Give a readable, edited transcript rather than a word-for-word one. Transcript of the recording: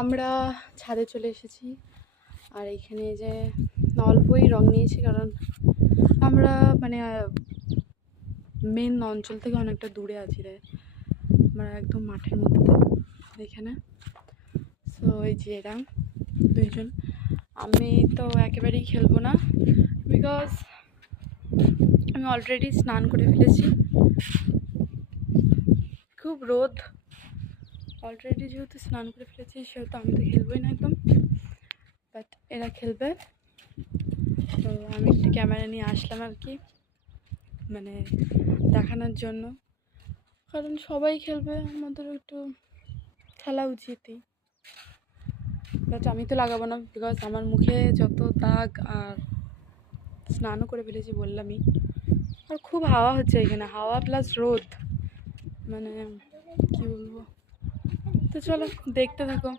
আমরা ছাদে চলে এসেছি। আর এখানে যে অল্পই রং নিয়েছি, কারণ আমরা মানে মেন অঞ্চল থেকে অনেকটা দূরে আছি রে, আমরা একদম মাঠের মধ্যে এখানে। সো এই যে এরা দুইজন, আমি তো একেবারেই খেলবো না, বিকজ আমি অলরেডি স্নান করে ফেলেছি। খুব রোদ, অলরেডি যেহেতু স্নান করে ফেলেছি সেহেতু আমি তো খেলবোই না একদম, বাট এরা খেলবে। তো আমি একটু ক্যামেরা নিয়ে আসলাম আর কি, মানে দেখানোর জন্য, কারণ সবাই খেলবে, আমাদেরও একটু খেলা উচিতই। বাট আমি তো লাগাবো না, বিকজ আমার মুখে যত দাগ, আর স্নানও করে ফেলেছি বললামই, আর খুব হাওয়া হচ্ছে এখানে, হাওয়া প্লাস রোদ, মানে কি বলবো। তো চলো দেখতে থাকো।